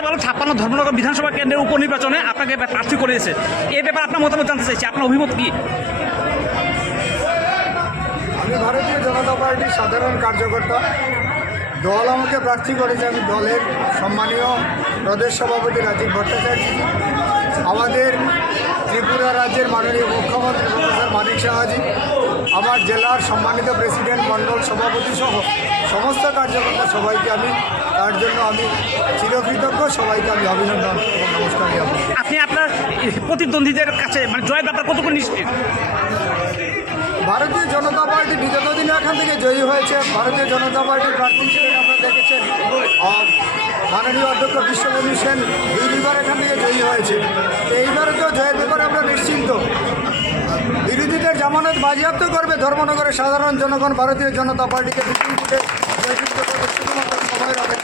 জানতে পারলাম 56 ধর্মনগর বিধানসভা কেন্দ্রের উপনির্বাচনে আপনাকে প্রার্থী করেছে। এই ব্যাপারে আপনার মতামত জানতে চাইছি, আপনার অভিমত কি? আমি ভারতীয় জনতা পার্টির সাধারণ কার্যকর্তা। দল আমাকে প্রার্থী করেছে। আমি দলের সম্মানীয় প্রদেশ সভাপতি রাজীব ভট্টাচার্য, আমাদের ত্রিপুরা রাজ্যের মাননীয় মুখ্যমন্ত্রী প্রফেসর মানিক সাহাজি, আমার জেলার সম্মানিত প্রেসিডেন্ট মণ্ডল সভাপতি সহ সমস্ত কার্যকর্তা সবাইকে আমি তার জন্য আমি চিরকৃতজ্ঞ। সবাইকে আমি অভিনন্দন এবং নমস্কার জানাই। আপনি আপনার প্রতিদ্বন্দ্বীদের কাছে মানে জয়ের ব্যাপার কতটুকু নিশ্চিত? ভারতীয় জনতা পার্টি বিগত দিনে এখান থেকে জয়ী হয়েছে। ভারতীয় জনতা পার্টির প্রার্থী ছিলেন, আপনারা দেখেছেন, মাননীয় অধ্যক্ষ বিশ্ববন্ধু সেন 2বার এখান থেকে জয়ী হয়েছে। এইবারে তো জয়ের ব্যাপারে আমরা নিশ্চিন্ত। বিরোধীদের জামানত বাজেয়াপ্ত করবে ধর্মনগরের সাধারণ জনগণ ভারতীয় জনতা পার্টিকে বিপুল ভোটে জয়যুক্ত করবে। শুধুমাত্র সময়ের অপেক্ষা।